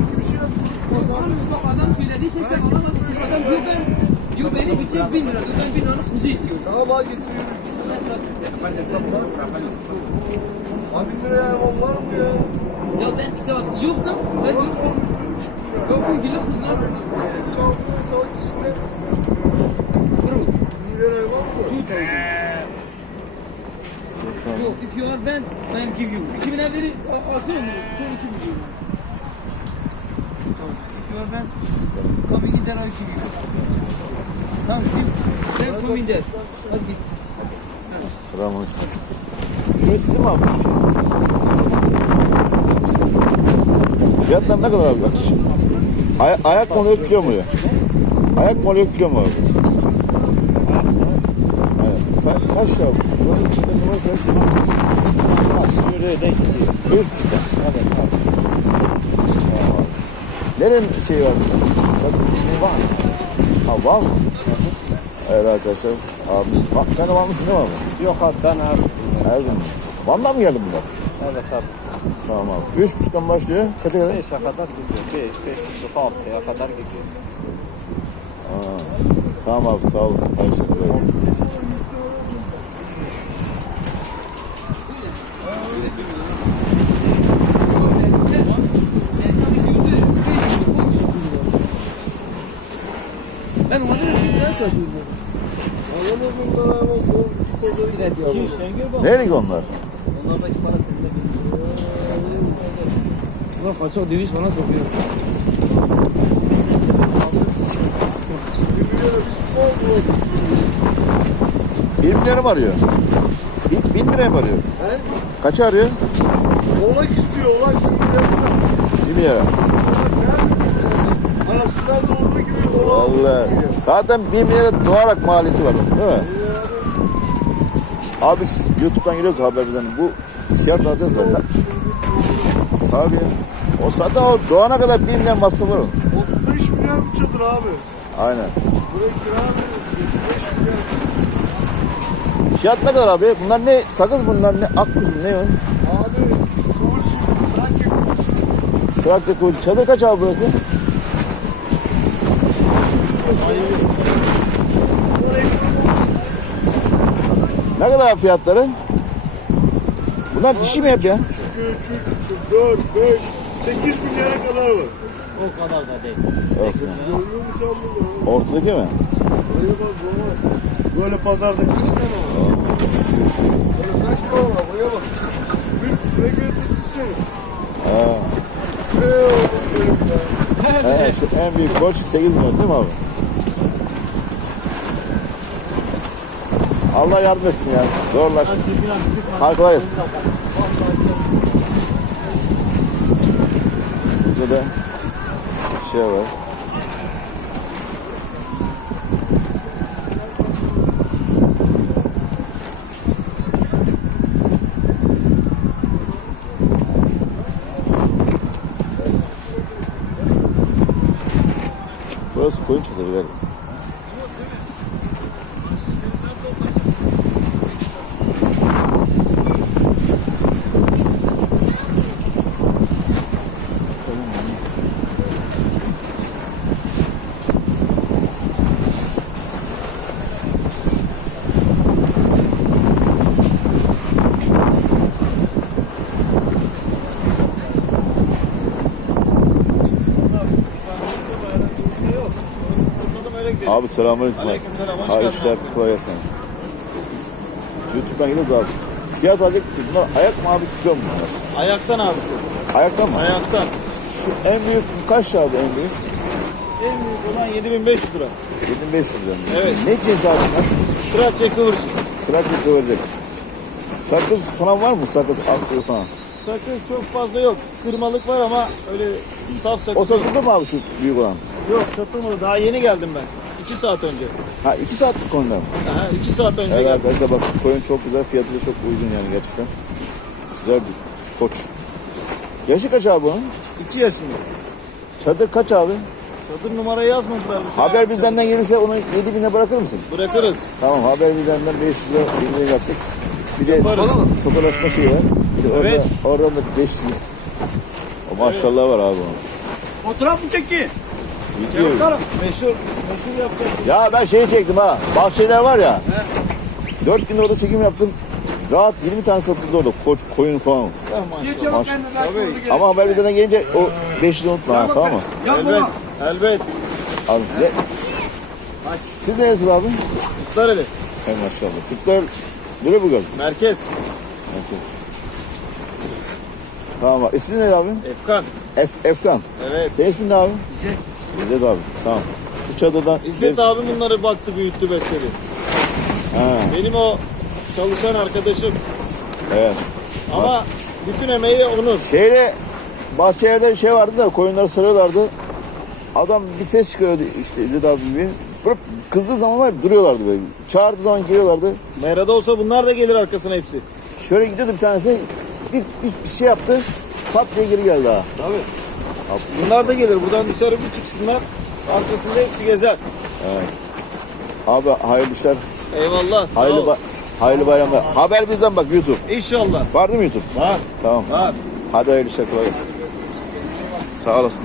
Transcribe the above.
Belki bir şey yok. Bak adam söylediği şey sen olamaz. Adam diyor ben, diyor benim bütçem bin lira. Diyor ben bin liralık kuzu istiyorum. Tamam abi git yürü. Abi bin liraya var mı ya? Ya ben işte bak yok lan. Ben Yok diyorum. olmuş bir buçuk lira. Yok bu gülü kuzular var. Dokuz altı ve sağ ikisinde bin liraya var mı? Yok if you are bent, ben give you. 2000 lira alsın onu. Sonra 2000 lira. Are bent, coming in there, I give you. Tamam, see. Then come in there. Hadi git. Selamünaleyküm. Şurası mi abi? Fiyatlar ne kadar abi? Bak. Ay ayak mı oluyor kilo mu oluyor? Ayak mı oluyor kilo mu oluyor? Evet. Ka kaç ne var? Şuraya denk. Bir buçuk lira. Evet abi. Nerenin şeyi var? Sakız Var. Ha var mı? Evet arkadaşlar. Abimiz. Ha, sen de var mısın değil mi abi? Yok abi ben abi. Erzurum. Van'dan mı geldin bunlar? Evet abi. Tamam abi. Üç buçuktan başlıyor. Kaça kadar? 5'e kadar gidiyor. 5, 5 buçuk 6'ya kadar gidiyor. Tamam abi sağ olasın. Teşekkür ederiz. Ben onu bir lira satıyorum. Alamaz onlar hayvan. Bu küçük pazarı gidiyor. Nereye onlar? Onlardaki para seninle bilmiyorum. Ulan kaçak döviz bana sokuyor. Bir milyarı mı arıyor? Bin, bin liraya mı arıyor? He? Kaça arıyor? Oğlak istiyor oğlak bir milyarına. Bir milyara. Küçük oğlak nerede Anasından doğduğu gibi. Vallahi. Zaten bir milyara doğarak maliyeti var değil mi? Abi biz YouTube'dan giriyoruz haberden. Bu fiyat alacağız zaten. Tabii. O zaten o doğana kadar bir milyar masrafı var onun. 35 milyar bir çadır abi. Aynen. Buraya kira veriyoruz. 35 milyar. Fiyat ne kadar abi? Bunlar ne? Sakız bunlar ne? Akkuzu ne o? Abi kıvırcık. Trakya kıvırcık. Traktör kuyruğu. Çadır kaç abi burası? Ne kadar abi fiyatları? Bunlar dişi mi hep ya? Çünkü 3, 3, 4, 5, 8 milyara kadar var. O kadar da değil. Yok. Ortadaki mi? Buraya bak baba. Böyle pazarda kaç tane var? Böyle kaç tane var? Buraya bak. 300 lira getirsin seni. Ha. Ey oğlum benim ya. En büyük borç 8 milyon değil mi abi? Allah yardım etsin ya. Zorlaştı. Harikayız. Burada da şey var. Burası koyun çadırı galiba. Abi selamünaleyküm. Aleykümselam, hoş geldin işler, kolay gelsin. YouTube'dan gidiyoruz abi. Fiyat alacak. Bunlar ayak mı abi kilo mu bunlar? Ayaktan abisi. Ayaktan mı? Ayaktan. Şu en büyük kaç abi en büyük? En büyük olan 7500 lira. 7500 lira. Evet. Ne cins abi bunlar? Trakya kıvırcık. Trakya. Sakız falan var mı? Sakız aklı falan. Sakız çok fazla yok. Kırmalık var ama öyle saf sakız O satıldı mı abi şu büyük olan? Yok satılmadı. Daha yeni geldim ben. 2 saat önce. Ha iki saatlik konuda mı? Aha, 2 saat önce Evet geldim. arkadaşlar bak koyun çok güzel. Fiyatı da çok uygun yani gerçekten. Güzel bir koç. Yaşı kaç abi bunun? 2 yaşında. Çadır kaç abi? Çadır numarayı yazmadılar bu sene. Haber bizden gelirse onu 7 bine bırakır mısın? Bırakırız. Tamam haber bizden 500 lira 1000 lira yaptık. Bir de Yaparız. tokalaşma şeyi var. Bir de orada, Evet. oradan da 500 lira. O maşallah var abi onun. Fotoğraf mı Video. Meşhur, meşhur yapacak. Ya ben şeyi çektim ha. Bahçeler var ya. Dört gün orada çekim yaptım. Rahat 20 tane satıldı orada. Koç, koyun falan. Niye belki orada gelirsin. Ama haber bizden gelince o 500 unutma ha tamam mı? Elbet, elbet. Abi ne? Siz neresiniz abi? Kutlar hele. He maşallah. Kutlar Böyle bu göl. Merkez. Merkez. Tamam abi. İsmin ne abi? Efkan. Ef Efkan. Evet. Senin ismin ne abi? İzzet. İzzet abi. Tamam. Bu çadırdan... İzzet abi bunları baktı, büyüttü, besledi. Ha, Benim o çalışan arkadaşım. evet. Ama bütün emeği onun. Şeyle bahçelerde şey vardı da koyunları sarıyorlardı. Adam bir ses çıkarıyordu işte İzzet abi gibi. Pırıp kızdığı zaman var ya, duruyorlardı böyle. Çağırdığı zaman geliyorlardı. Merada olsa bunlar da gelir arkasına hepsi. Şöyle gidiyordu bir tanesi. Bir, bir, bir şey yaptı. Pat diye geri geldi ha. Tabii. Bunlar da gelir. Buradan dışarı bir çıksınlar. Arkasında hepsi gezer. Abi hayırlı işler. Eyvallah. Sağ Hayırlı, ol. ba- hayırlı bayramlar. Haber bizden bak YouTube. İnşallah. Var değil mi YouTube? Var. Tamam. Var. Hadi hayırlı işler kolay gelsin. Sağ olasın.